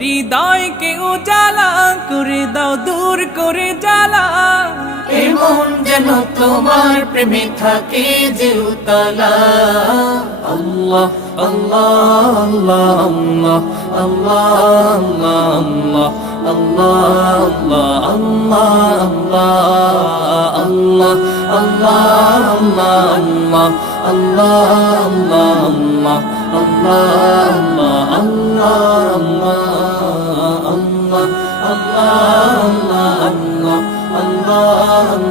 হৃদয়কে উজালা করে দাও, দূর করে জ্বালা। এমন যেন তোমার প্রেমে থাকে যে উতলা। আল্লাহ আল্লাহ আল্লাহ আল্লাহ আল্লাহ আল্লাহ আল্লাহ আল্লাহ আল্লাহ আল্লাহ আল্লাহ আল্লাহ আল্লাহ আল্লাহ আল্লাহ আল্লাহ আল্লাহ আল্লাহ আল্লাহ